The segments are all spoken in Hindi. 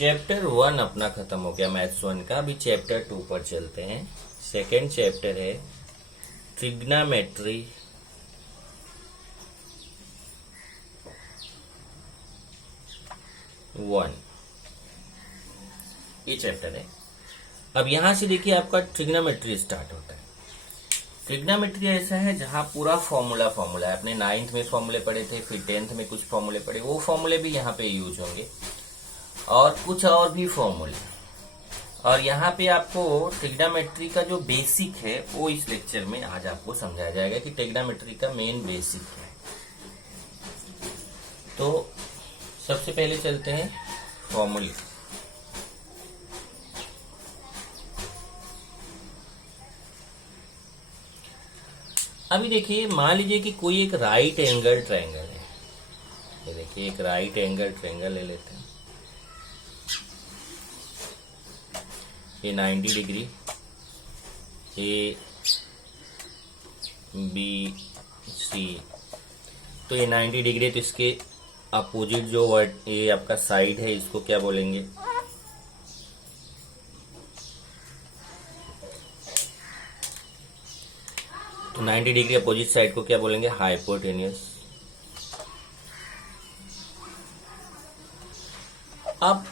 चैप्टर 1 अपना खत्म हो गया मैथ्स 1 का। अभी चैप्टर 2 पर चलते हैं। सेकेंड चैप्टर है ट्रिग्नोमेट्री वन, ये चैप्टर है। अब यहां से देखिए आपका ट्रिग्नोमेट्री स्टार्ट होता है। ट्रिग्नोमेट्री ऐसा है जहां पूरा फॉर्मूला है। अपने 9th में फॉर्मूले पढ़े थे, फिर 10th में कुछ फॉर्मूले पढ़े, वो फॉर्मूले भी यहाँ पे यूज होंगे और कुछ और भी फॉर्मूले। और यहाँ पे आपको ट्रिग्नोमेट्री का जो बेसिक है वो इस लेक्चर में आज आपको समझाया जाएगा कि ट्रिग्नोमेट्री का मेन बेसिक है। तो सबसे पहले चलते हैं फॉर्मूले। अभी देखिए, मान लीजिए कि कोई एक राइट एंगल ट्रायंगल है। ये देखिए, एक राइट एंगल ट्रायंगल ले लेते हैं। ये 90 डिग्री, ए बी सी, तो ये 90 डिग्री है। तो इसके अपोजिट जो वर्ड ये आपका साइड है, इसको क्या बोलेंगे? तो 90 डिग्री अपोजिट साइड को क्या बोलेंगे? हाइपोटेन्यूस। अब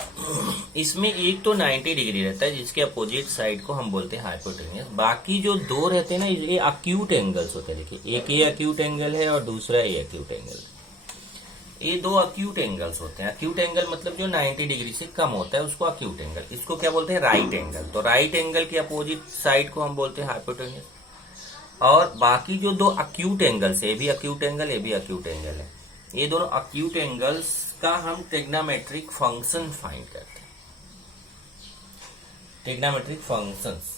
इसमें एक तो 90 डिग्री रहता है जिसके अपोजिट साइड को हम बोलते हैं हाइपोटेन्यूस। बाकी जो दो रहते हैं ना, ये अक्यूट एंगल्स होते हैं। देखिए, एक ये अक्यूट एंगल है और दूसरा ये अक्यूट एंगल है। ये दो अक्यूट एंगल्स होते हैं। अक्यूट एंगल मतलब जो 90 डिग्री से कम होता है उसको अक्यूट एंगल। इसको क्या बोलते हैं? Right angle. तो राइट एंगल के अपोजिट साइड को हम बोलते हैं हाइपोटेन्यूस। और बाकी जो दो अक्यूट एंगल्स है, ये भी अक्यूट एंगल, ये भी अक्यूट एंगल है, ये दोनों अक्यूट एंगल्स का हम ट्रिग्नोमेट्रिक फंक्शन फाइंड करते हैं। ट्रिग्नोमेट्रिक फंक्शंस,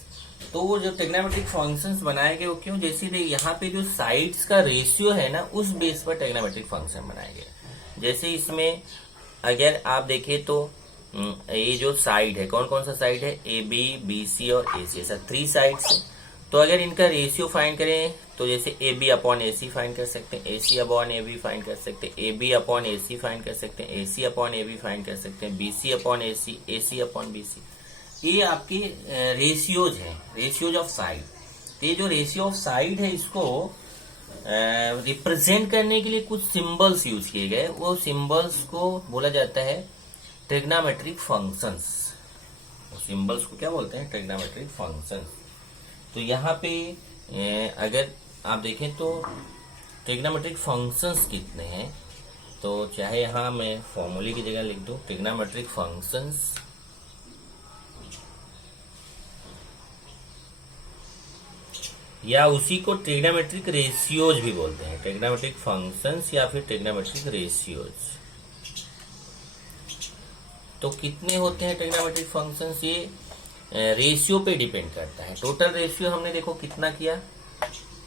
तो वो जो ट्रिग्नोमेट्रिक फंक्शंस बनाए गए वो क्यों? जैसे यहाँ पे जो साइड्स का रेशियो है ना, उस बेस पर ट्रिग्नोमेट्रिक फंक्शन बनाए गए। जैसे इसमें अगर आप देखें तो ये जो साइड है, कौन कौन सा साइड है? ए बी, बी सी और ए सी, ऐसा 3 साइड्स है। तो अगर इनका रेशियो फाइंड करें तो जैसे A B upon A C find कर सकते हैं, A C upon A B find कर सकते हैं, A B upon A C find कर सकते हैं, A C upon A B find कर सकते हैं, B C upon A C upon B C. ये आपके रेशियोज हैं, रेशियोज ऑफ साइड। तो ये जो रेशियो ऑफ साइड है, इसको रिप्रेजेंट करने के लिए कुछ सिंबल्स यूज किए गए। वो सिंबल्स को बोला जाता है ट्रिग्नोमेट्रिक फंक्शंस। वो सिंबल्स को क्या बोलते हैं? Trigonometric functions. तो यहाँ पे अगर आप देखें तो ट्रिग्नोमेट्रिक फंक्शंस कितने हैं, तो चाहे यहाँ मैं फॉर्मूले की जगह लिख दूं ट्रिग्नोमेट्रिक फंक्शंस, या उसी को ट्रिग्नोमेट्रिक रेशियोज भी बोलते हैं। ट्रिग्नोमेट्रिक फंक्शंस या फिर ट्रिग्नोमेट्रिक रेशियोज। तो कितने होते हैं ट्रिग्नोमेट्रिक फंक्शंस? ये रेशियो पे डिपेंड करता है। टोटल रेशियो हमने देखो कितना किया?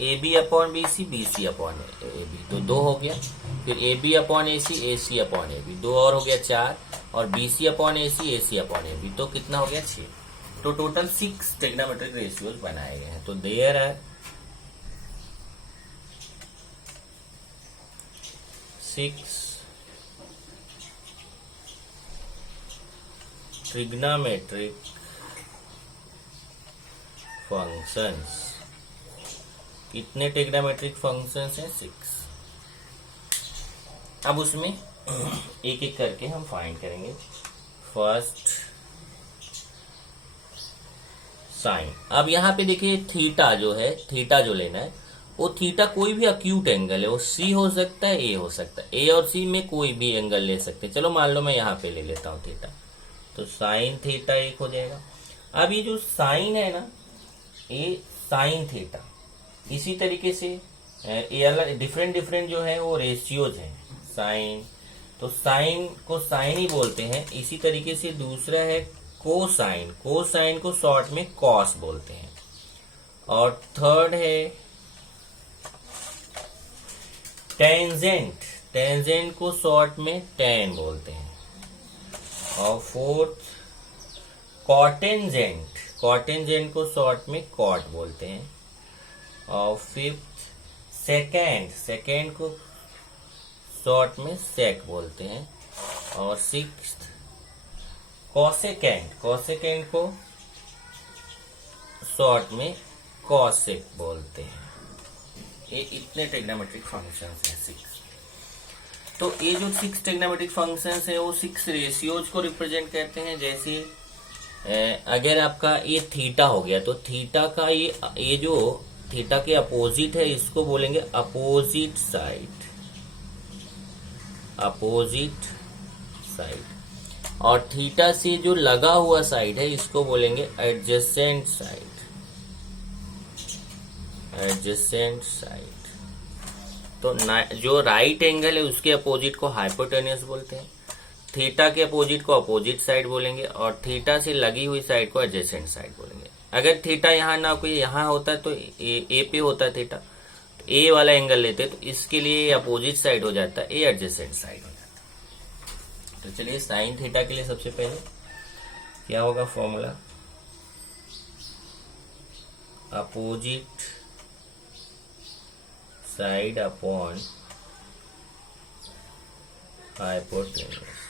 A B upon B C upon A B, तो 2 हो गया। फिर A B upon A C upon A B, 2 और हो गया 4, और B C upon A C upon A B, तो कितना हो गया? 6। तो टोटल 6 ट्रिग्नोमेट्रिक रेशियोज बनाए गए हैं। तो देयर आर 6 ट्रिग्नोमेट्रिक फंक्शंस। कितने ट्रिग्नोमेट्रिक फंक्शंस हैं? 6। अब उसमें एक एक करके हम फाइंड करेंगे। First sine. अब यहाँ पे देखिए, थीटा जो है, थीटा जो लेना है, वो थीटा कोई भी अक्यूट एंगल है। वो सी हो सकता है, ए हो सकता है। ए और सी में कोई भी एंगल ले सकते हैं। चलो मान लो मैं यहाँ पे ले लेता हूँ थीटा, तो साइन थीटा 1 हो जाएगा। अब ये जो साइन है ना, ये साइन थीटा, इसी तरीके से ये अलग डिफरेंट जो है वो रेशियोज हैं। साइन, तो साइन को साइन ही बोलते हैं। इसी तरीके से दूसरा है कोसाइन, कोसाइन को शॉर्ट में कॉस बोलते हैं। और थर्ड है टेंजेंट, टेंजेंट को शॉर्ट में टेन बोलते हैं। और फोर्थ कॉटेंजेंट, कॉटेंजेंट को शॉर्ट में कॉट बोलते हैं। और फिफ्थ सेकेंड, सेकेंड को शॉर्ट में सेक बोलते हैं। और सिक्स्थ कॉसेकेंड को शॉर्ट में कॉसेक बोलते हैं। ये इतने ट्रिग्नोमेट्रिक फंक्शंस हैं 6। तो ये जो 6 ट्रिग्नोमेट्रिक फंक्शंस है वो 6 रेशियोज को रिप्रेजेंट करते हैं। जैसे अगर आपका ये थीटा हो गया तो थीटा का ये जो थीटा के अपोजिट है इसको बोलेंगे अपोजिट साइड, अपोजिट साइड। और थीटा से जो लगा हुआ साइड है इसको बोलेंगे एडजेसेंट साइड, एडजेसेंट साइड। तो जो राइट एंगल है उसके अपोजिट को हाइपोटेन्यूस बोलते हैं, थीटा के अपोजिट को अपोजिट साइड बोलेंगे, और थीटा से लगी हुई साइड को एडजेसेंट साइड बोलेंगे। अगर थीटा यहाँ ना कोई यहाँ होता है तो ए पे होता है थीटा, तो ए वाला एंगल लेते तो इसके लिए अपोजिट साइड हो जाता है, ए एडजेसेंट साइड हो जाता है। तो चलिए साइन थीटा के लिए सबसे पहले क्या होगा formula, opposite side upon hypotenuse.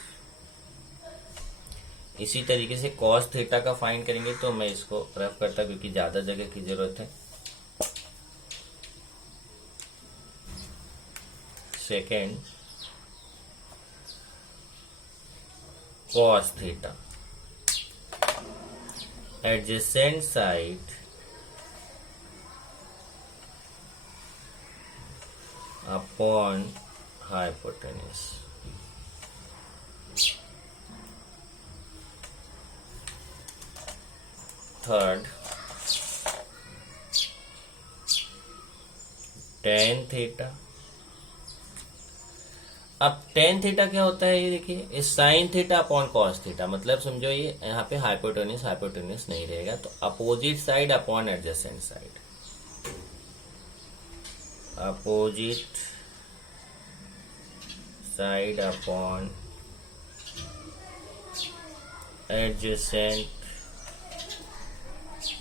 इसी तरीके से कॉस थीटा का फाइंड करेंगे, तो मैं इसको रफ करता क्योंकि ज्यादा जगह की जरूरत है। Second cos theta adjacent side upon hypotenuse. Third tan theta. अब टेन थीटा क्या होता है ये देखिए, sign theta upon cos theta, मतलब समझो ये यहाँ पे हाइपोटेन्यूस हाइपोटेन्यूस नहीं रहेगा, तो opposite side upon adjacent side, opposite side upon adjacent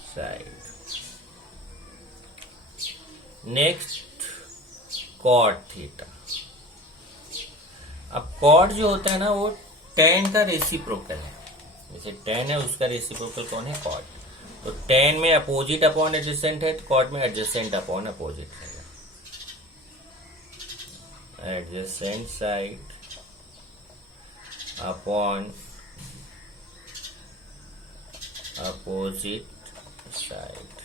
side. Next cot theta. अब कॉट जो होता है ना वो टेन का रेसिप्रोकल है, जैसे टेन है उसका रेसिप्रोकल कौन है, कॉट। तो टेन में अपोजिट अपॉन एडजेसेंट है, तो कॉट में एडजेसेंट अपॉन अपोजिट है, adjacent side upon opposite side.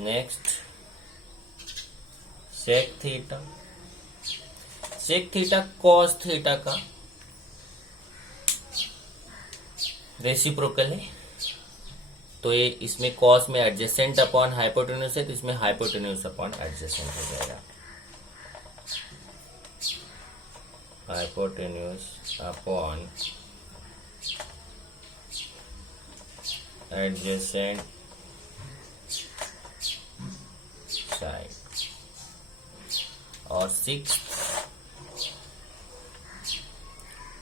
Next sec theta. Sec theta cos theta का रेसिप्रोकल है, तो ये इसमें कॉस में एडजेसेंट अपॉन हाइपोटेन्यूस है, तो इसमें हाइपोटेन्यूस अपॉन एडजेसेंट हो जाएगा, हाइपोटेन्यूस अपॉन एडजेसेंट साइड। और सिक्स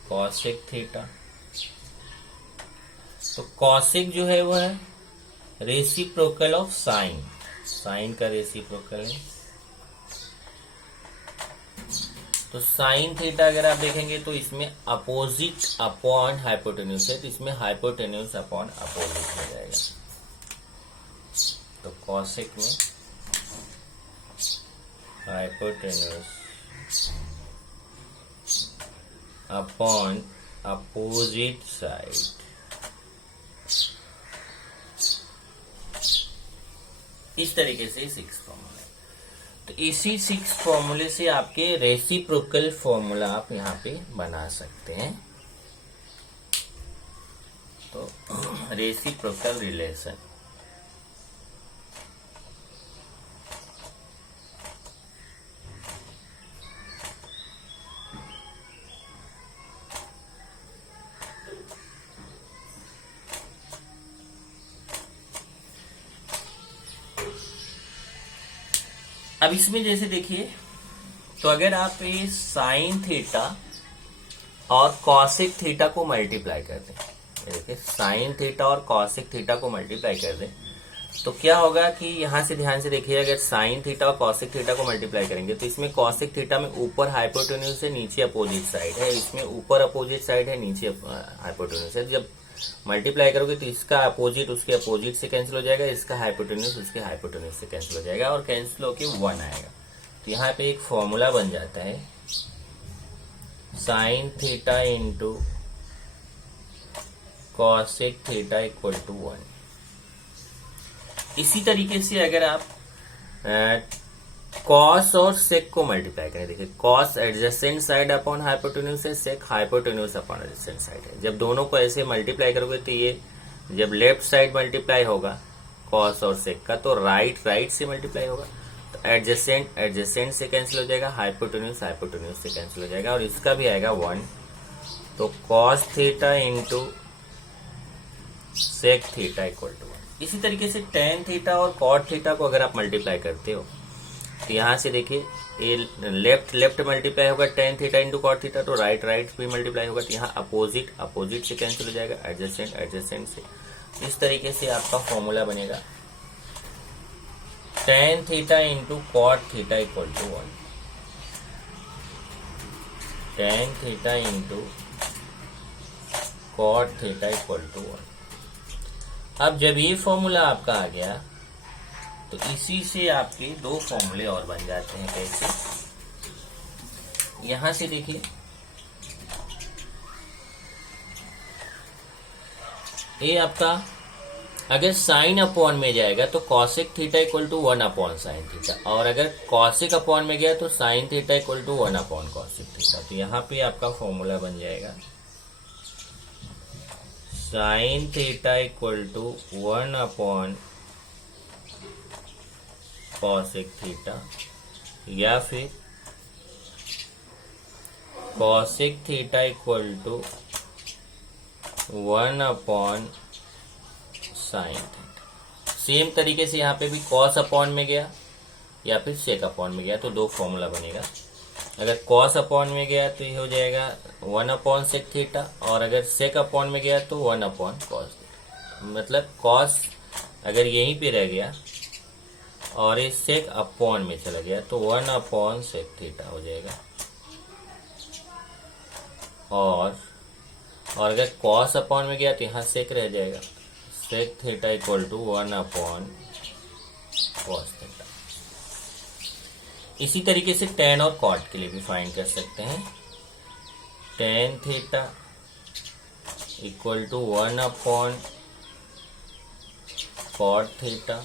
कॉसेक थीटा। तो कॉसेक जो है वो है रेसिप्रोकल ऑफ साइन, साइन का रेसिप्रोकल है। तो साइन थीटा अगर आप देखेंगे तो इसमें अपोजिट अपॉन हाइपोटेन्यूस है, तो इसमें हाइपोटेन्यूस अपॉन अपोजिट हो जाएगा। तो कॉसेक में हाइपोटेन्यूस अपॉन अपोजिट साइड। इस तरीके से 6 फॉर्मूला। तो इसी 6 फॉर्मूले से आपके रेसिप्रोकल फॉर्मूला आप यहाँ पे बना सकते हैं। तो रेसिप्रोकल रिलेशन, अब इसमें जैसे देखिए, तो अगर आप ये साइन थीटा और कॉसेक थीटा को मल्टीप्लाई कर दें, देखिए साइन थीटा और कॉसेक थीटा को मल्टीप्लाई कर दें, तो क्या होगा कि यहां से ध्यान से देखिए, अगर साइन थीटा और कॉसिक थीटा को मल्टीप्लाई करेंगे तो इसमें कॉसिक थीटा में ऊपर हाइपोटेन्यूज है, नीचे अपोजिट साइड है, इसमें ऊपर अपोजिट साइड है, नीचे हाइपोटेन्यूज है। जब मल्टीप्लाई करोगे तो इसका अपोजिट उसके अपोजिट से कैंसिल हो जाएगा, इसका हाइपोटेन्यूज उसके हाइपोटेन्यूज से कैंसिल हो जाएगा और कैंसिल होके 1 आएगा। तो यहाँ पे एक फॉर्मूला बन जाता है sine theta into cosec theta equal to 1। इसी तरीके से अगर आप कॉस और सेक को मल्टीप्लाई करें, देखिए cos adjacent side upon hypotenuse है, सेक हाइपोटेन्यूज अपॉन एडजेसेंट साइड है। जब दोनों को ऐसे मल्टीप्लाई करोगे तो ये जब लेफ्ट साइड मल्टीप्लाई होगा कॉस और सेक का तो राइट से मल्टीप्लाई होगा, तो एडजेसेंट से कैंसिल हो जाएगा, हाइपोटेन्यूज से कैंसिल हो जाएगा और इसका भी आएगा 1। तो cos theta into sec theta equal to 1। इसी तरीके से टेन थीटा और कॉट थीटा को अगर आप मल्टीप्लाई करते हो तो यहां से देखिए ये लेफ्ट मल्टीप्लाई होगा tan theta into cot theta, तो राइट भी मल्टीप्लाई होगा, तो यहाँ अपोजिट से कैंसिल हो जाएगा, एडजेसेंट से। इस तरीके से आपका फॉर्मूला बनेगा tan theta into cot theta equal to 1। Tan theta into cot theta equal to 1। अब जब ये फॉर्मूला आपका आ गया तो इसी से आपके दो फॉर्मूले और बन जाते हैं। कैसे? यहां से देखिए ये आपका अगर साइन अपॉन में जाएगा तो cosec theta equal to 1 upon sine theta, और अगर कॉसेक अपॉन में गया तो sine theta equal to 1 upon cosec theta. तो यहाँ पे आपका फॉर्मूला बन जाएगा sine theta equal to 1 upon cosec theta, या फिर cosec theta equal to 1 upon sine theta. Same तरीके से यहाँ पे भी कॉस अपॉन में गया या फिर सेक अपॉन में गया तो दो फॉर्मूला बनेगा। अगर कॉस अपॉन में गया तो ये हो जाएगा 1 अपॉन सेक थीटा, और अगर सेक अपॉन में गया तो 1 अपॉन कॉस थीटा। मतलब कॉस अगर यहीं पे रह गया और ये सेक अपॉन में चला गया तो 1 अपॉन सेक थीटा हो जाएगा, और अगर कॉस अपॉन में गया तो यहाँ सेक रह जाएगा, sec theta equal to 1 upon cos theta. इसी तरीके से टेन और कॉट के लिए भी फाइंड कर सकते हैं। Tan theta equal to 1 upon cot theta,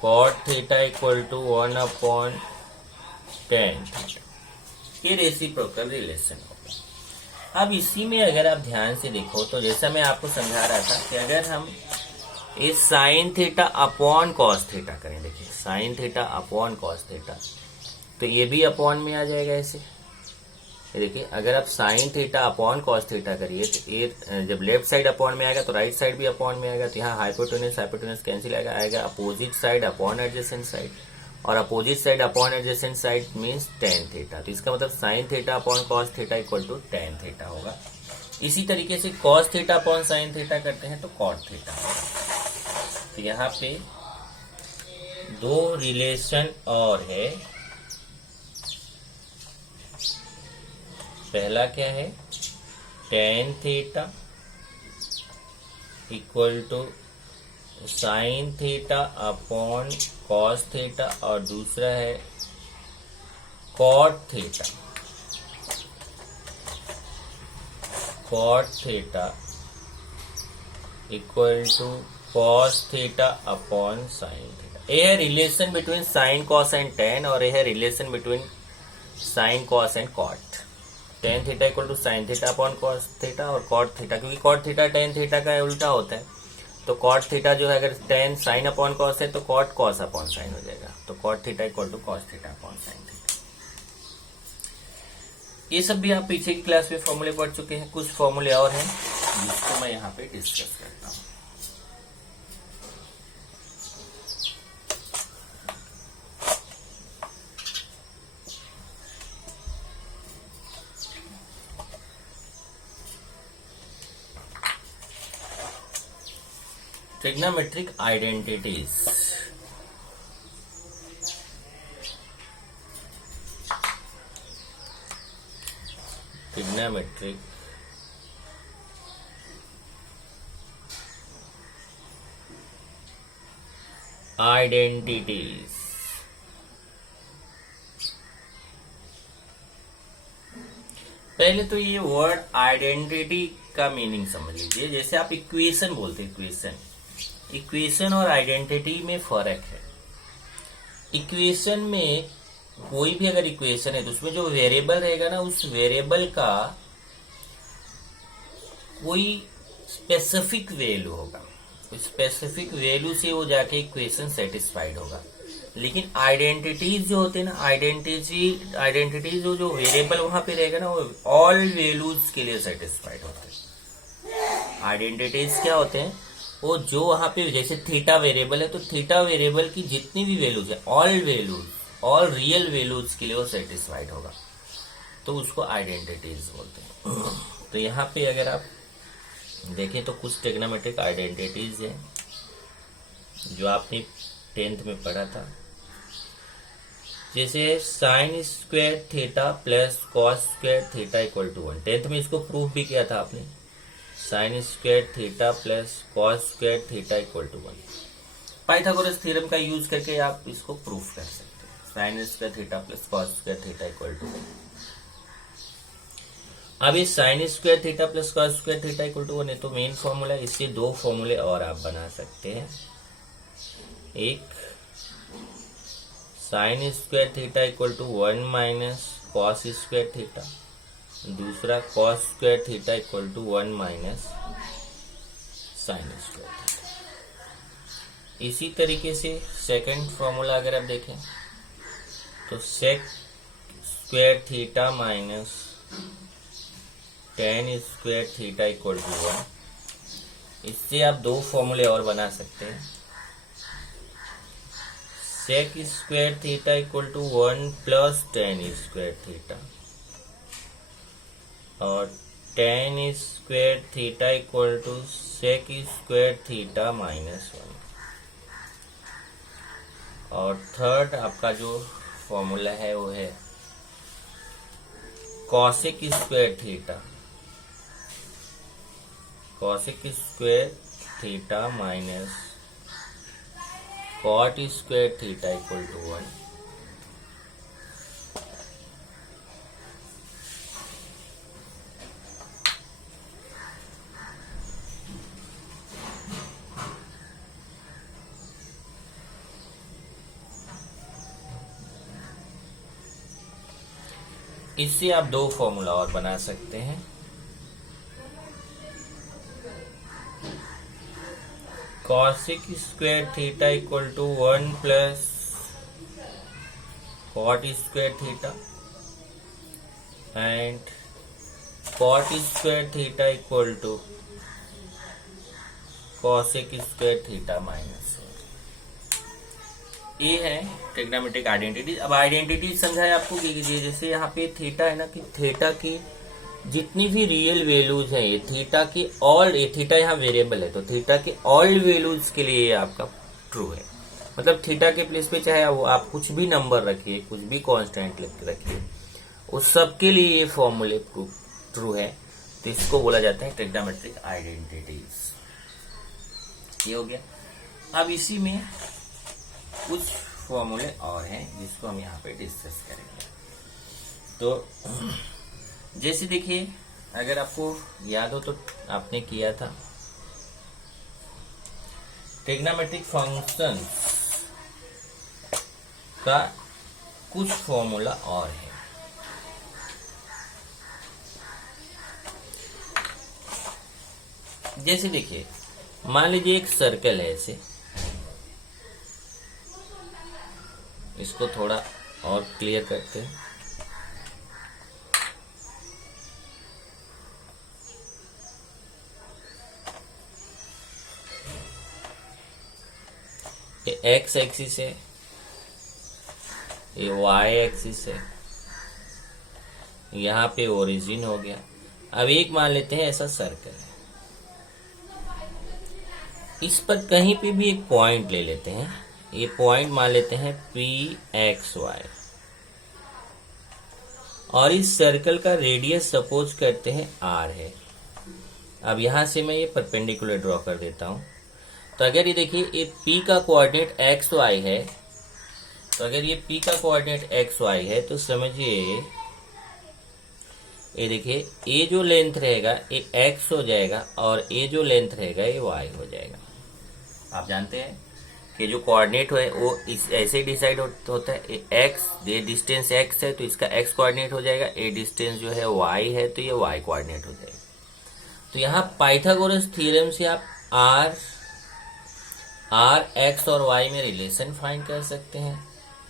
cot theta equal to 1 upon tan theta. ये रेसिप्रोकल रिलेशन होगा। अब इसी में अगर आप ध्यान से देखो तो जैसा मैं आपको समझा रहा था कि अगर हम इस sign theta upon cos theta करें, देखिए sign theta upon cos theta, तो ये भी अपॉन में आ जाएगा ऐसे। ये देखिए अगर आप sign theta upon cos theta करिए तो ये जब लेफ्ट साइड अपॉन में आएगा तो राइट साइड भी अपॉन में आएगा, तो यहाँ हाइपोटेन्यूज कैंसिल आएगा opposite side upon adjacent side, और opposite side upon adjacent side means tan theta. तो इसका मतलब sine theta upon cos theta equal to tan theta होगा। इसी तरीके से cos theta upon sine theta करते हैं तो कॉट थीटा होगा। तो यहाँ पे दो रिलेशन और है। पहला क्या है, tan theta equal to sine theta upon cos theta, और दूसरा है cot theta, cot theta equal to cos theta upon sine theta. ये है relation between sine cos and tan, और ये है relation between sine cos and cot. Tan theta equal to sine theta upon cos theta, और कॉट थीटा, क्योंकि कॉट थीटा टेन थीटा का उल्टा होता है, तो कॉट थीटा जो है अगर टेन साइन अपॉन कॉस है तो कॉट कॉस अपॉन साइन हो जाएगा, तो cot theta equal to cos theta upon sine theta. ये सब भी आप पीछे की क्लास में फॉर्मूले पढ़ चुके हैं। कुछ फॉर्मूले और हैं जिसको मैं यहाँ पे डिस्कस करता हूँ। Trigonometric identities. Trigonometric identities. पहले तो ये वर्ड आइडेंटिटी का मीनिंग समझ लीजिए। जैसे आप इक्वेशन बोलते हैं, इक्वेशन और आइडेंटिटी में फर्क है। इक्वेशन में कोई भी अगर इक्वेशन है तो उसमें जो वेरिएबल रहेगा ना, उस वेरिएबल का कोई स्पेसिफिक वैल्यू होगा, स्पेसिफिक वैल्यू से वो जाके इक्वेशन सेटिस्फाइड होगा। लेकिन आइडेंटिटीज जो होते हैं ना, आइडेंटिटीज जो वेरिएबल वहां पे रहेगा ना, वो ऑल वैल्यूज के लिए सेटिस्फाइड होते हैं। आइडेंटिटीज क्या होते हैं, वो जो वहां पे जैसे थीटा वेरिएबल है तो थीटा वेरिएबल की जितनी भी वैल्यूज है, ऑल रियल वैल्यूज के लिए वो सेटिस्फाइड होगा, तो उसको आइडेंटिटीज बोलते हैं। तो यहाँ पे अगर आप देखें तो कुछ ट्रिग्नोमेट्रिक आइडेंटिटीज है जो आपने 10th में पढ़ा था। जैसे sine square theta plus cos square theta equal to 1, 10th में इसको प्रूफ भी किया था आपने। Sine square theta plus cos square theta equal to 1, Pythagoras theorem का यूज करके आप इसको प्रूफ कर सकते हैं। Sine square theta plus cos square theta equal to 1। अब इस sine square theta plus cos square theta equal to 1 है तो मेन फॉर्मूला, इससे दो फॉर्मूले और आप बना सकते हैं। एक sine square theta equal to 1 minus cos square theta, दूसरा cos square theta equal to 1 minus sine square theta. इसी तरीके से सेकंड फॉर्मूला अगर आप देखें तो sec square theta minus tan square theta equal to 1। इससे आप दो फॉर्मूले और बना सकते हैं। Sec square theta equal to 1 plus tan square theta, और tan square theta equal to sec square theta minus 1। और थर्ड आपका जो फॉर्मूला है वो है cosec square theta, cosec square theta minus cot square theta equal to 1। इससे आप दो फॉर्मूला और बना सकते हैं। Cosec square theta equal to 1 plus cot square theta and cot square theta equal to cosec square theta minus 1। ये है ट्रिग्नोमेट्रिक आइडेंटिटी। अब आइडेंटिटी समझाया आपको कि जैसे यहाँ पे थीटा है ना, कि थीटा की जितनी भी रियल वैल्यूज है, ये थीटा की ऑल, ये थीटा यहाँ वेरिएबल है तो थीटा के ऑल वैल्यूज के लिए ये आपका ट्रू है। मतलब थीटा के प्लेस पे चाहे वो आप कुछ भी नंबर रखिए, कुछ भी कांस्टेंट रखिए, उस सब के लिए ये फॉर्मूले ट्रू है। तो इसको बोला जाता है ट्रिग्नोमेट्रिक आइडेंटिटीज। ये हो गया। अब इसी में कुछ फॉर्मूले और हैं जिसको हम यहाँ पे डिस्कस करेंगे। तो जैसे देखिए, अगर आपको याद हो तो आपने किया था ट्रिग्नोमेट्रिक फंक्शंस का कुछ फॉर्मूला और है। जैसे देखिए, मान लीजिए एक सर्कल है ऐसे, इसको थोड़ा और क्लियर करते हैं। ये एक्स एक्सिस है, ये वाई एक्सिस है, यहाँ पे ओरिजिन हो गया। अब एक मान लेते हैं ऐसा सर्कल है। इस पर कहीं पे भी एक पॉइंट ले लेते हैं, ये पॉइंट मान लेते हैं PXY, और इस सर्कल का रेडियस सपोज करते हैं R है। अब यहां से मैं ये परपेंडिकुलर ड्रॉ कर देता हूं। तो अगर ये देखिए ये P का कोऑर्डिनेट XY है, तो अगर ये P का कोऑर्डिनेट XY है तो समझिए ये देखिए ये जो लेंथ रहेगा ये X हो जाएगा और ये जो लेंथ रहेगा ये Y हो जाएगा। आप जानते हैं कि जो कोऑर्डिनेट है वो इस ऐसे डिसाइड होता है, X ये डिस्टेंस X है तो इसका X कोऑर्डिनेट हो जाएगा, ये डिस्टेंस जो है Y है तो ये Y कोऑर्डिनेट हो जाएगा। तो यहाँ पाइथागोरस थ्योरम से आप R X और Y में रिलेशन फाइंड कर सकते हैं।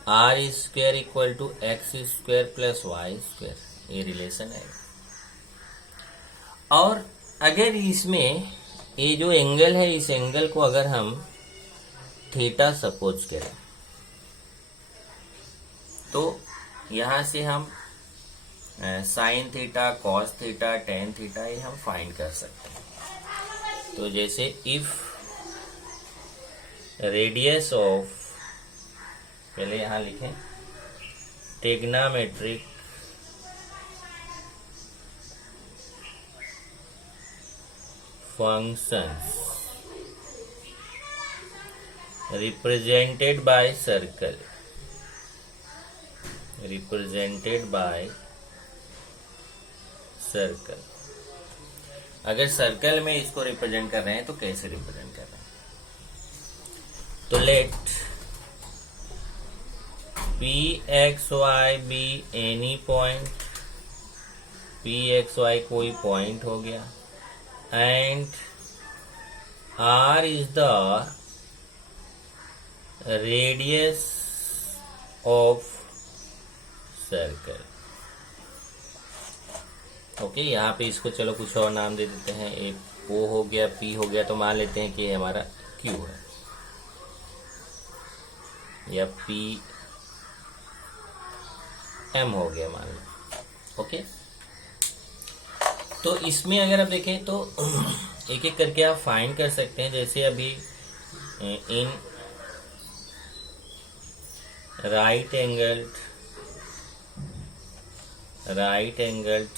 R square equal to X square plus Y square, ये रिलेशन है। और अगर इसमें ये जो एंगल है इस एंगल को अगर हम थीटा सपोज करें तो यहां से हम sine theta, cos theta, tan theta ये हम फाइंड कर सकते हैं। तो जैसे इफ रेडियस ऑफ, पहले यहां लिखें trigonometric functions represented by circle, represented by circle. अगर सर्कल में इसको रिप्रेजेंट कर रहे हैं तो कैसे रिप्रेजेंट कर रहे हैं? तो let PXY be any point, PXY कोई पॉइंट हो गया, and R is the radius of circle. Okay, यहाँ पे इसको चलो कुछ और नाम दे देते हैं, एक O हो गया, P हो गया, तो मान लेते हैं कि हमारा Q है या PM हो गया मान लो। ओके, तो इसमें अगर आप देखें तो एक एक करके आप फाइंड कर सकते हैं। जैसे अभी in right angle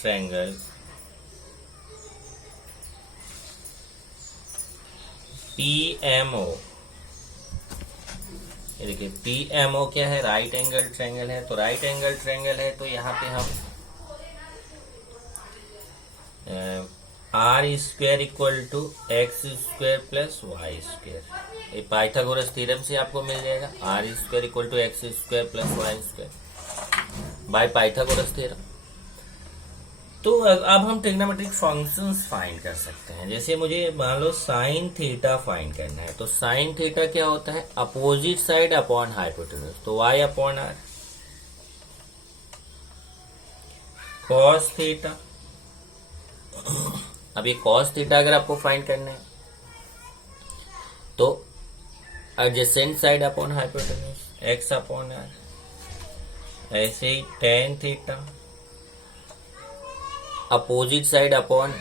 triangle PMO, ये देखिए PMO क्या है? राइट एंगल ट्रायंगल है। तो राइट एंगल ट्रायंगल है तो यहाँ पे हम R square equal to X square plus Y square, ये पाइथागोरस थ्योरम से आपको मिल जाएगा। R square equal to X square plus Y square by Pythagoras theorem. तो अब हम ट्रिग्नोमेट्रिक फंक्शंस फाइंड कर सकते हैं। जैसे मुझे मान लो साइन थीटा फाइंड करना है, तो साइन थीटा क्या होता है? अपोजिट साइड अपॉन हाइपोटेन्यूज, तो Y upon R। Cos theta, अब ये कॉस थीटा अगर आपको फाइंड करना है तो adjacent side upon hypotenuse X upon R। ऐसे ही tan theta opposite side upon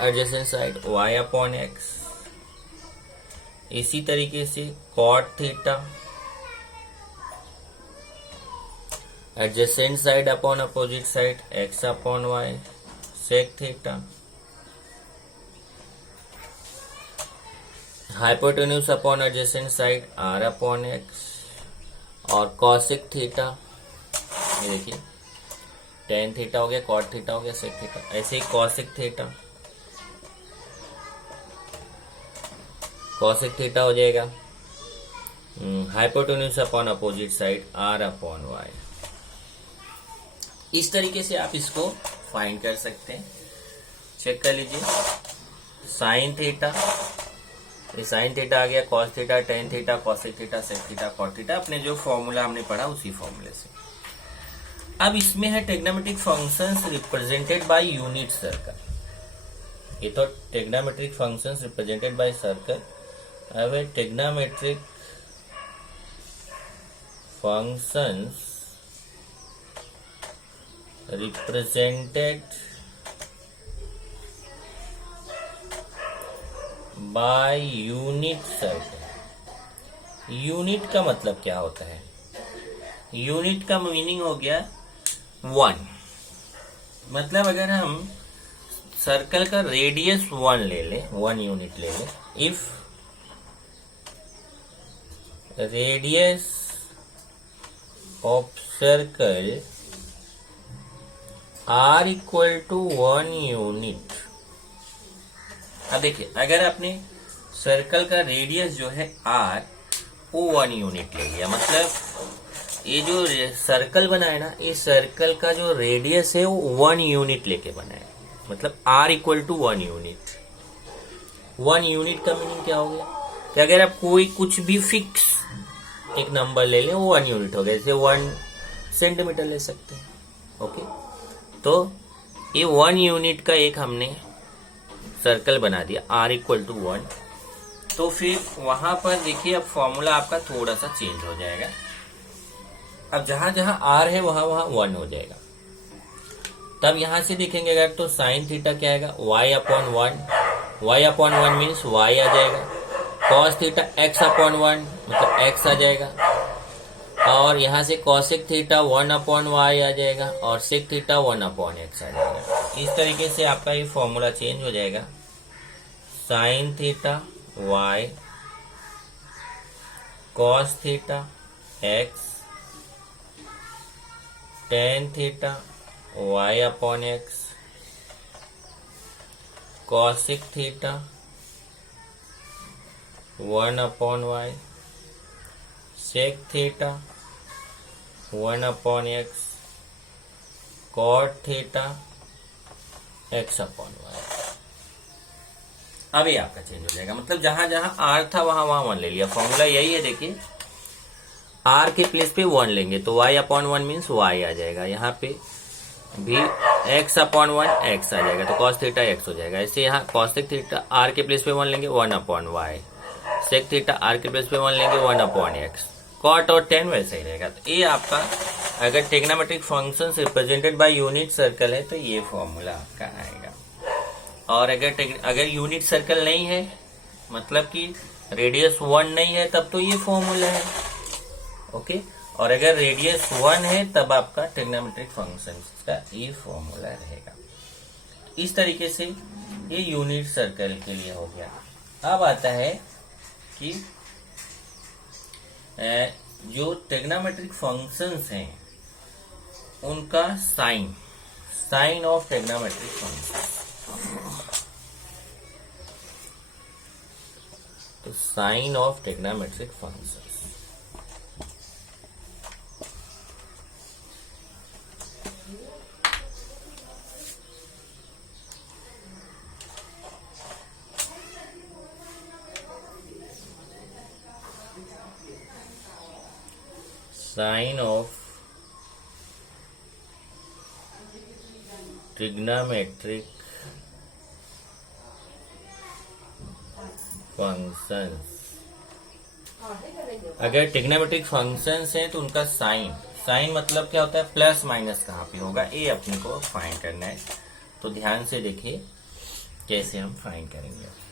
adjacent side Y upon X। इसी तरीके से cot theta adjacent side upon opposite side X upon Y। Sec theta hypotenuse upon adjacent side R upon X। और कॉसिक थीटा, ये देखिए टेन थीटा हो गया, कॉट थीटा हो गया, सेक थीटा। ऐसे ही कॉसिक थीटा हो जाएगा hypotenuse upon opposite side R upon Y। इस तरीके से आप इसको फाइंड कर सकते हैं। चेक कर लीजिए, साइन थीटा, ये साइन थीटा आ गया, cos theta, tan theta, cosec theta, sec theta, cot theta, अपने जो फॉर्मूला हमने पढ़ा उसी फॉर्मूले से। अब इसमें है trigonometric functions represented by unit circle. ये तो trigonometric functions represented by circle. अब है trigonometric functions represented by unit circle. Unit का मतलब क्या होता है? यूनिट का मीनिंग हो गया 1। मतलब अगर हम सर्कल का रेडियस 1 ले लें, 1 यूनिट ले लें, if radius of circle R equal to 1 unit. अब देखिए, अगर आपने सर्कल का रेडियस जो है आर वो 1 यूनिट ले लिया, मतलब ये जो सर्कल बना है ना, ये सर्कल का जो रेडियस है वो 1 यूनिट लेके बना है, मतलब R equal to 1 unit. 1 unit का मीनिंग क्या हो गया कि अगर आप कोई कुछ भी फिक्स एक नंबर ले लें वो 1 यूनिट हो गया। जैसे 1 सेंटीमीटर ले सकते हैं। ओके, तो ये 1 यूनिट का एक हमने सर्कल बना दिया आर इक्वल टू 1। तो फिर वहां पर देखिए, अब फॉर्मूला आपका थोड़ा सा चेंज हो जाएगा। अब जहां जहां आर है वहां वहां 1 हो जाएगा। तब यहां से देखेंगे अगर, तो साइन थीटा क्या आएगा? y upon 1। y upon 1 means y आ जाएगा। कॉस थीटा x अपॉन 1 मतलब x आ जाएगा। और यहां से कॉसेक थीटा 1 अपॉन y आ जाएगा और सेक थीटा 1 अपॉन x आ जाएगा। इस तरीके से आपका ये फॉर्मूला चेंज हो जाएगा। Sine theta y, cos theta x, tan theta y upon x, cosec theta 1 upon y, sec theta 1 upon x, cot theta x upon y। अब ये आपका चेंज हो जाएगा, मतलब जहां जहां r था वहां वहां 1 ले लिया। फॉर्मूला यही है, देखिए r के प्लेस पे 1 लेंगे तो y अपॉन 1 मीन्स y आ जाएगा। यहाँ पे भी x अपॉन 1 x आ जाएगा, तो cos थीटा x हो जाएगा। ऐसे यहाँ cosec थीटा r के प्लेस पे 1 लेंगे 1 upon y, sec theta r के प्लेस पे 1 लेंगे 1 अपॉन x, cot और tan वैसे ही रहेगा। तो ये आपका अगर trigonometric functions represented by unit circle है तो ये फॉर्मूला आपका आएगा। और अगर यूनिट सर्कल नहीं है, मतलब कि रेडियस 1 नहीं है, तब तो ये फॉर्मूला है। ओके, और अगर रेडियस 1 है तब आपका ट्रिग्नोमेट्रिक फंक्शंस का ये फॉर्मूला रहेगा। इस तरीके से ये यूनिट सर्कल के लिए हो गया। अब आता है कि जो ट्रिग्नोमेट्रिक फंक्शंस हैं उनका साइन ऑफ ट्रिग्नोमेट्रिक फंक्शन। तो sign of trigonometric function, sign of trigonometric functions. अगर ट्रिग्नोमेट्रिक फंक्शंस हैं तो उनका साइन मतलब क्या होता है? प्लस माइनस कहाँ पे होगा, ये अपने को फाइंड करना है। तो ध्यान से देखिए कैसे हम फाइंड करेंगे।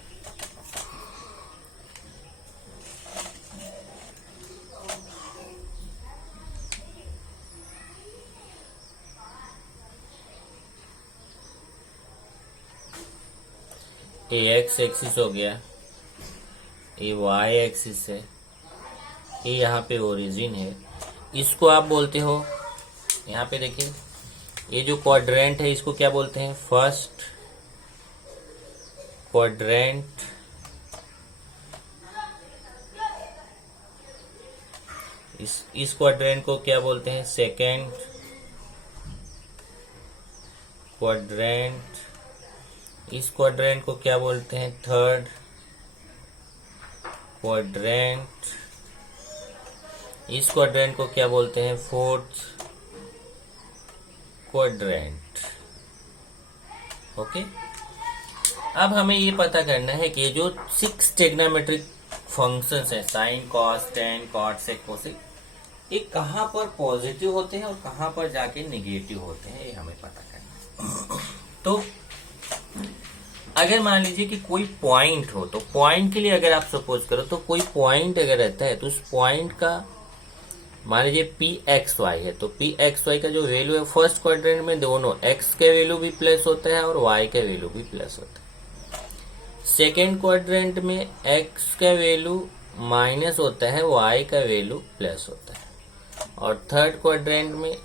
ये एक्स एक्सिस हो गया, ये वाई एक्सिस है, ये यहाँ पे ओरिजिन है। इसको आप बोलते हो, यहाँ पे देखिए ये जो क्वाड्रेंट है इसको क्या बोलते हैं? First quadrant. इस क्वाड्रेंट को क्या बोलते हैं? Second quadrant. इस क्वाड्रेंट को क्या बोलते हैं? Third quadrant. इस क्वाड्रेंट को क्या बोलते हैं? Fourth quadrant. ओके, अब हमें ये पता करना है कि जो 6 ट्रिग्नोमेट्रिक फंक्शंस हैं, साइन, कॉस, टेन, कॉट, सेक, कोसेक, ये कहाँ पर पॉजिटिव होते हैं और कहाँ पर जाके निगेटिव होते हैं, ये हमें पता करना है। तो अगर मान लीजिए कि कोई पॉइंट हो, तो पॉइंट के लिए अगर आप सपोज करो तो कोई पॉइंट अगर रहता है तो उस पॉइंट का मान लीजिए पी एक्स वाई है, तो पी एक्स वाई का जो वैल्यू है फर्स्ट क्वाड्रेंट में दोनों एक्स के वैल्यू भी प्लस होता है और वाई का वैल्यू भी प्लस होता है। सेकेंड क्वाड्रेंट में एक्स का वैल्यू माइनस होता है, वाई का वैल्यू प्लस होता है। और थर्ड क्वाड्रेंट में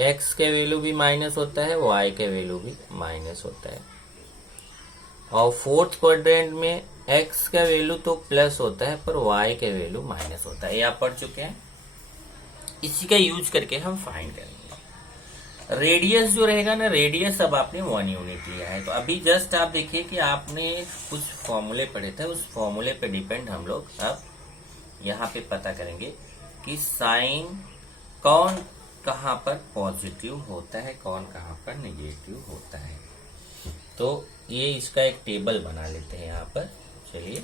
एक्स का वैल्यू भी माइनस होता है, वाई का वैल्यू भी माइनस होता है। और फोर्थ क्वाड्रेंट में एक्स का वैल्यू तो प्लस होता है पर वाई का वैल्यू माइनस होता है। ये आप पढ़ चुके हैं। इसी का यूज करके हम फाइंड करेंगे। रेडियस जो रहेगा ना, रेडियस अब आपने 1 यूनिट लिया है, तो अभी जस्ट आप देखिए कि आपने कुछ फॉर्मूले पढ़े थे, उस फॉर्मूले पे डिपेंड हम लोग अब यहाँ पे पता करेंगे कि साइन कौन कहाँ पर पॉजिटिव होता है, कौन कहाँ पर नेगेटिव होता है। तो ये इसका एक टेबल बना लेते हैं यहाँ पर। चलिए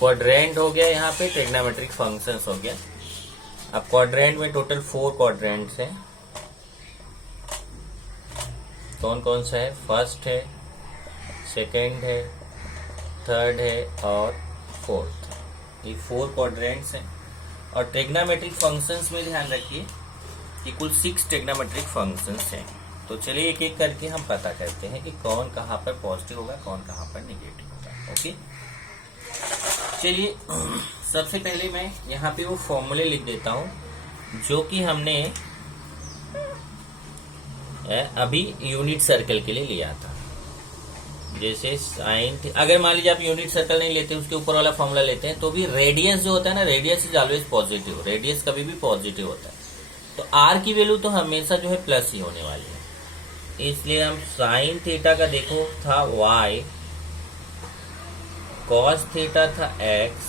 क्वाड्रेंट हो गया, यहाँ पे ट्रिग्नोमेट्रिक फंक्शंस हो गया। अब क्वाड्रेंट में टोटल 4 क्वाड्रेंट्स हैं। कौन कौन सा है? फर्स्ट है, सेकंड है, थर्ड है और फोर्थ। ये 4 क्वाड्रेंट्स हैं। और ट्रिग्नोमेट्रिक फंक्शंस में ध्यान रखिए कि कुल 6 ट्रिग्नोमेट्रिक फंक्शंस हैं। तो चलिए एक एक करके हम पता करते हैं कि कौन कहाँ पर पॉजिटिव होगा, कौन कहाँ पर नेगेटिव होगा। ओके, चलिए सबसे पहले मैं यहाँ पे वो फॉर्मूले लिख देता हूँ जो कि हमने अभी यूनिट सर्कल के लिए लिया था। जैसे साइन, अगर मान लीजिए आप यूनिट सर्कल नहीं लेते, उसके ऊपर वाला फॉर्मूला लेते हैं, तो भी रेडियस जो होता है ना, radius is always positive, radius कभी भी पॉजिटिव होता है। तो आर की वैल्यू तो हमेशा जो है प्लस ही होने वाली है। इसलिए हम साइन थीटा का देखो था वाई, कॉस थीटा था एक्स,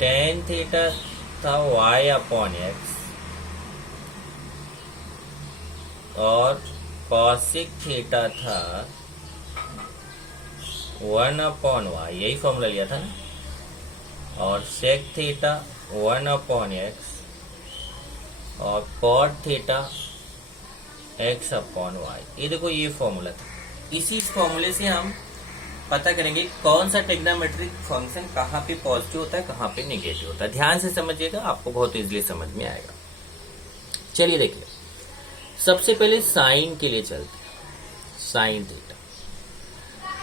टेन थीटा था वाई अपॉन एक्स और कॉसिक थीटा था 1 अपॉन वाई, यही फॉर्मूला लिया था ना। और सेक थीटा 1 अपॉन एक्स और cot theta x upon y. ये देखो ये फॉर्मूला था। इसी फॉर्मूले से हम पता करेंगे कौन सा ट्रिग्नोमेट्रिक फंक्शन कहाँ पे पॉजिटिव होता है, कहाँ पे नेगेटिव होता है। ध्यान से समझिएगा, आपको बहुत इजीली समझ में आएगा। चलिए देखिए, सबसे पहले साइन के लिए चलते हैं। साइन थीटा,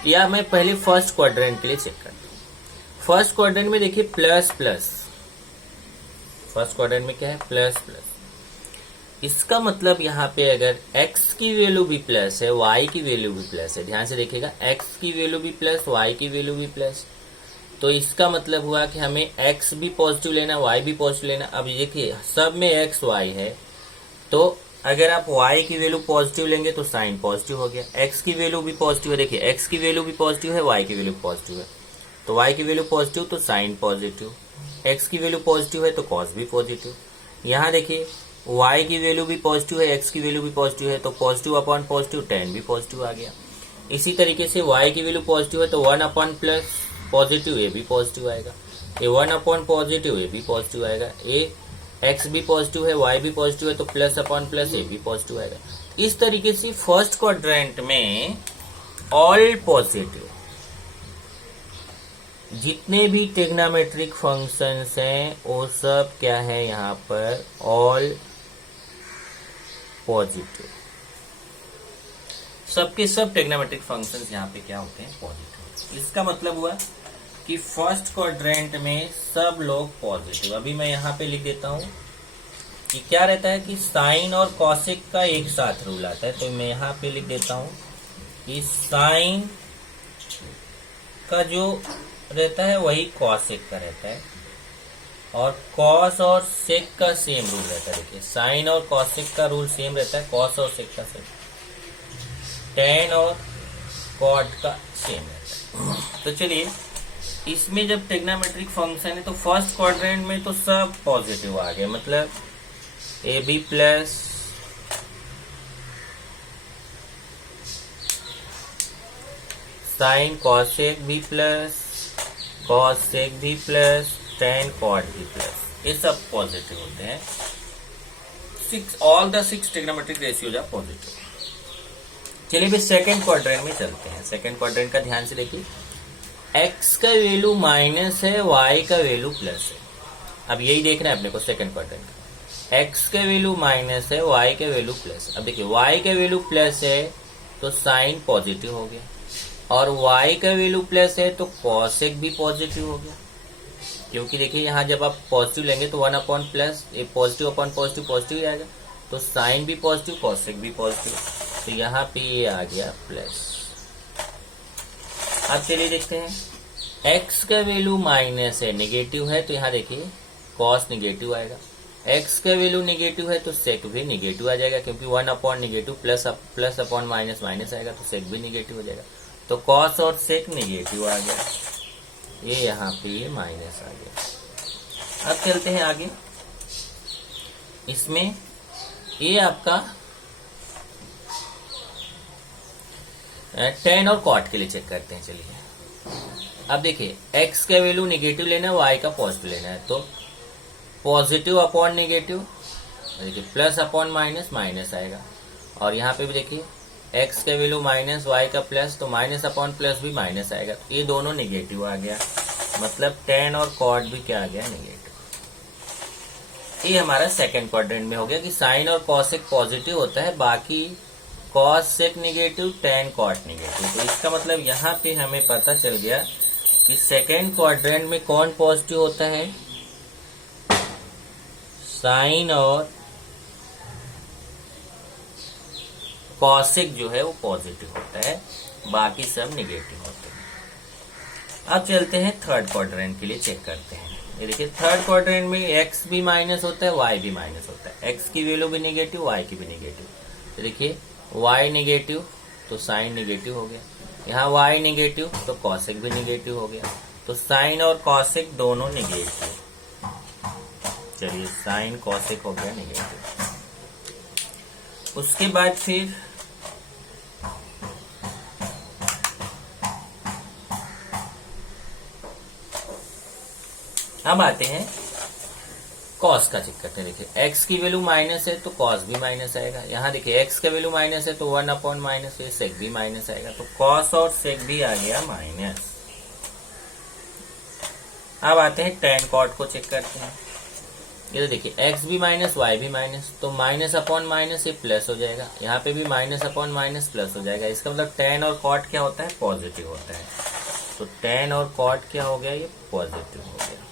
या मैं पहले फर्स्ट क्वाड्रेंट के लिए चेक करता हूँ। फर्स्ट क्वाड्रेंट में देखिए प्लस प्लस, फर्स्ट क्वाड्रेंट में क्या है? Plus plus. इसका मतलब यहाँ पे अगर x की वैल्यू भी प्लस है, y की वैल्यू भी प्लस है, ध्यान से देखिएगा, x की वैल्यू भी प्लस, y की वैल्यू भी प्लस, तो इसका मतलब हुआ कि हमें x भी पॉजिटिव लेना, y भी पॉजिटिव लेना। अब देखिए सब में x y है, तो अगर आप y की वैल्यू पॉजिटिव लेंगे तो साइन पॉजिटिव हो गया। x की वैल्यू भी पॉजिटिव है, देखिए x की वैल्यू भी पॉजिटिव है, y की वैल्यू पॉजिटिव है, तो y की वैल्यू पॉजिटिव तो साइन पॉजिटिव, x की वैल्यू पॉजिटिव है तो कॉस भी पॉजिटिव। यहाँ देखिए y की वैल्यू भी पॉजिटिव है, x की वैल्यू भी पॉजिटिव है, तो पॉजिटिव अपॉन पॉजिटिव टेन भी पॉजिटिव आ गया। इसी तरीके से y की वैल्यू पॉजिटिव है तो 1 अपॉन प्लस पॉजिटिव, ये भी पॉजिटिव आएगा। ये 1 अपॉन पॉजिटिव, ये भी पॉजिटिव आएगा। ये x भी पॉजिटिव है, y भी पॉजिटिव है, तो प्लस अपॉन प्लस ये भी पॉजिटिव आएगा। इस तरीके से फर्स्ट क्वाड्रेंट में ऑल पॉजिटिव, जितने भी ट्रिग्नोमेट्रिक फंक्शंस हैं वो सब क्या है यहाँ पर? All positive. सबके सब ट्रिग्नोमेट्रिक फंक्शंस यहाँ पे क्या होते हैं, पॉजिटिव। इसका मतलब हुआ कि फर्स्ट क्वाड्रेंट में सब लोग पॉजिटिव। अभी मैं यहाँ पे लिख देता हूँ कि क्या रहता है कि साइन और कॉसेक का एक साथ रूल आता है। तो मैं यहाँ पे लिख देता हूँ कि साइन का जो रहता है वही कॉसेक का रहता है, और कॉस और सेक का सेम रूल रहता है। देखिए साइन और कॉसेक का रूल सेम रहता है, कॉस और सेक का सेम, टेन और कॉट का सेम रहता है। तो चलिए, इसमें जब ट्रिग्नोमेट्रिक फंक्शन है तो फर्स्ट क्वाड्रेंट में तो सब पॉजिटिव आ गए, मतलब A B plus sine cosec भी प्लस कॉसेक भी प्लस टेन कॉट भी प्लस, ये सब पॉजिटिव होते हैं। All the 6 trigonometric ratios are positive. चलिए फिर सेकेंड क्वाड्रेंट में चलते हैं। सेकेंड क्वाड्रेंट का ध्यान से देखिए, x का वैल्यू माइनस है, y का वैल्यू प्लस है। अब यही देखना है अपने को सेकेंड क्वाड्रेंट का। x का वैल्यू माइनस है, y का वैल्यू प्लस है। अब देखिए y का वैल्यू प्लस है तो साइन पॉजिटिव हो गया, और y का वैल्यू प्लस है तो कॉसेक भी पॉजिटिव हो गया, क्योंकि देखिए यहाँ जब आप पॉजिटिव लेंगे तो 1 अपॉन प्लस, ये पॉजिटिव अपॉन पॉजिटिव पॉजिटिव ही आएगा, तो साइन भी पॉजिटिव कॉसेक भी पॉजिटिव, तो यहाँ पे ये आ गया प्लस। अब चलिए देखते हैं, x का वैल्यू माइनस है, नेगेटिव है, तो यहाँ देखिए कॉस नेगेटिव आएगा। x का वैल्यू नेगेटिव है तो सेक भी नेगेटिव आ जाएगा, क्योंकि 1 upon negative plus upon minus minus आएगा, तो सेक भी नेगेटिव हो जाएगा। तो कॉस और सेक नेगेटिव आ गया, ये यहाँ पे ये माइनस आ गया। अब चलते हैं आगे, इसमें ये आपका टेन और कॉट के लिए चेक करते हैं। चलिए अब देखिए, x का वैल्यू नेगेटिव लेना है, y का पॉजिटिव लेना है, तो पॉजिटिव अपॉन नेगेटिव, देखिए प्लस अपॉन माइनस माइनस आएगा, और यहाँ पे भी देखिए x का वैल्यू माइनस, y का प्लस, तो माइनस अपॉन प्लस भी माइनस आएगा, तो ये दोनों नेगेटिव आ गया, मतलब टेन और कॉट भी क्या आ गया, नेगेटिव। ये हमारा सेकेंड क्वाड्रेंट में हो गया कि साइन और कॉसेक पॉजिटिव होता है, बाकी cos sec negative, tan cot negative. तो इसका मतलब यहाँ पे हमें पता चल गया कि सेकेंड क्वाड्रेंट में कौन पॉजिटिव होता है, साइन और कॉसेक जो है वो पॉजिटिव होता है, बाकी सब नेगेटिव होते हैं। अब चलते हैं थर्ड क्वाड्रेंट के लिए, चेक करते हैं। ये देखिए थर्ड क्वाड्रेंट में x भी माइनस होता है, y भी माइनस होता है, x की वैल्यू भी नेगेटिव, y की भी नेगेटिव। तो देखिए y नेगेटिव तो साइन नेगेटिव हो गया, यहाँ y नेगेटिव तो कॉसेक भी नेगेटिव हो गया, तो साइन और कॉसेक दोनों नेगेटिव। चलिए साइन कॉसेक हो गया नेगेटिव। उसके बाद फिर हम आते हैं कॉस का चेक करते हैं। देखिए x की वैल्यू माइनस है तो कॉस भी माइनस आएगा, यहाँ देखिए x का वैल्यू माइनस है तो 1 अपॉन माइनस, ये सेक भी माइनस आएगा, तो कॉस और सेक भी आ गया माइनस। अब आते हैं टेन कॉट को चेक करते हैं। ये तो देखिए x भी माइनस, y भी माइनस, तो माइनस अपॉन माइनस ये प्लस हो जाएगा, यहाँ पे भी माइनस अपॉन माइनस प्लस हो जाएगा। इसका मतलब टेन और कॉट क्या होता है, पॉजिटिव होता है, तो टेन और कॉट क्या हो गया, ये पॉजिटिव हो गया।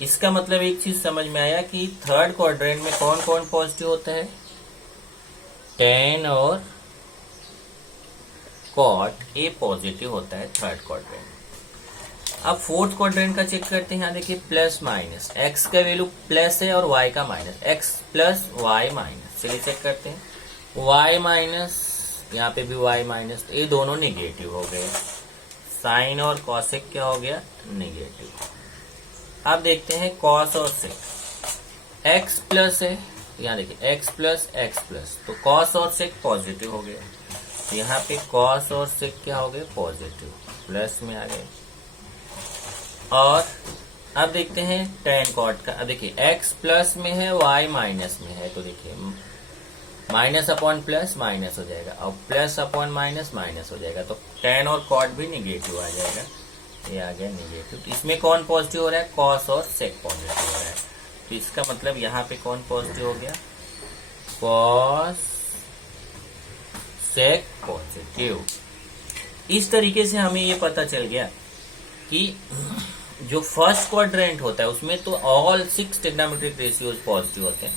इसका मतलब एक चीज समझ में आया कि थर्ड क्वाड्रेंट में कौन कौन पॉजिटिव होता है, टेन और कॉट, ये पॉजिटिव होता है थर्ड क्वाड्रेंट। अब फोर्थ क्वाड्रेंट का चेक करते हैं। यहाँ देखिए प्लस माइनस, x का वैल्यू प्लस है और y का minus, x plus y minus. चलिए चेक करते हैं, y माइनस, यहाँ पे भी y माइनस, ये दोनों नेगेटिव हो गए, साइन और कॉसेक क्या हो गया, नेगेटिव। अब देखते हैं कॉस और सेक, x प्लस है, यहाँ देखिए x प्लस x प्लस, तो कॉस और सेक पॉजिटिव हो गया, तो यहाँ पे कॉस और सेक क्या हो गए, पॉजिटिव, प्लस में आ गए। और अब देखते हैं टेन कॉट का। अब देखिए x प्लस में है, y माइनस में है, तो देखिए माइनस अपॉन प्लस माइनस हो जाएगा, और प्लस अपॉन माइनस माइनस हो जाएगा, तो टेन और कॉट भी निगेटिव आ जाएगा, ये आ गया निगेटिव। इसमें कौन पॉजिटिव हो रहा है, कॉस और सेक पॉजिटिव हो रहा है, तो इसका मतलब यहाँ पे कौन पॉजिटिव हो गया, कॉस सेक पॉजिटिव। इस तरीके से हमें ये पता चल गया कि जो फर्स्ट क्वाड्रेंट होता है उसमें तो ऑल 6 ट्रिग्नोमेट्रिक रेशियोज पॉजिटिव होते हैं।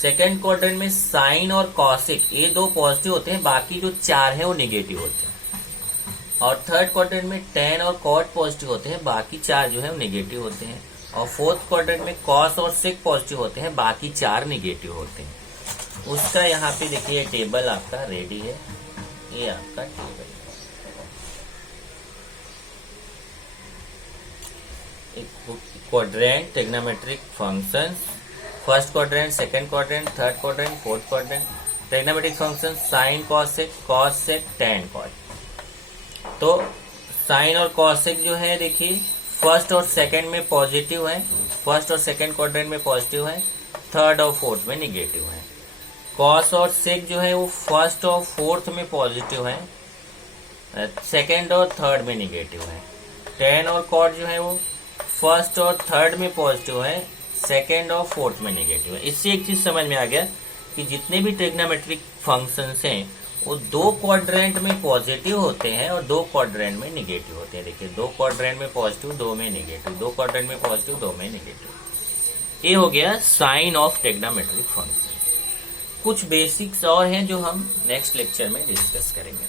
सेकेंड क्वाड्रेंट में साइन और कॉसिक ये 2 पॉजिटिव होते हैं, बाकी जो 4 है वो निगेटिव होते हैं। और थर्ड क्वाड्रेंट में tan और cot पॉजिटिव होते हैं, बाकी 4 जो है वो निगेटिव होते हैं। और फोर्थ क्वाड्रेंट में cos और sec पॉजिटिव होते हैं, बाकी 4 निगेटिव होते हैं। उसका यहाँ पे देखिए टेबल आपका रेडी है, ये आपका टेबल है। Quadrant trigonometric functions, first quadrant, second quadrant, third quadrant, fourth quadrant, trigonometric function sine cos sec tan cot. तो साइन और कॉसेक जो है देखिए फर्स्ट और सेकंड में पॉजिटिव है, फर्स्ट और सेकंड क्वाड्रेंट में पॉजिटिव है, थर्ड और फोर्थ में निगेटिव है। कॉस और सेक जो है वो फर्स्ट और फोर्थ में पॉजिटिव है, सेकंड और थर्ड में निगेटिव है। टैन और कॉट जो है वो फर्स्ट और थर्ड में पॉजिटिव है, सेकंड और फोर्थ में निगेटिव है। इससे एक चीज समझ में आ गया कि जितने भी ट्रिग्नोमेट्रिक फंक्शंस हैं वो 2 क्वाड्रेंट में पॉजिटिव होते हैं और 2 क्वाड्रेंट में निगेटिव होते हैं। देखिए 2 क्वाड्रेंट में पॉजिटिव, 2 में निगेटिव, 2 क्वाड्रेंट में पॉजिटिव, 2 में निगेटिव। ये हो गया साइन ऑफ ट्रिग्नोमेट्रिक फंक्शन। कुछ बेसिक्स और हैं जो हम नेक्स्ट लेक्चर में डिस्कस करेंगे।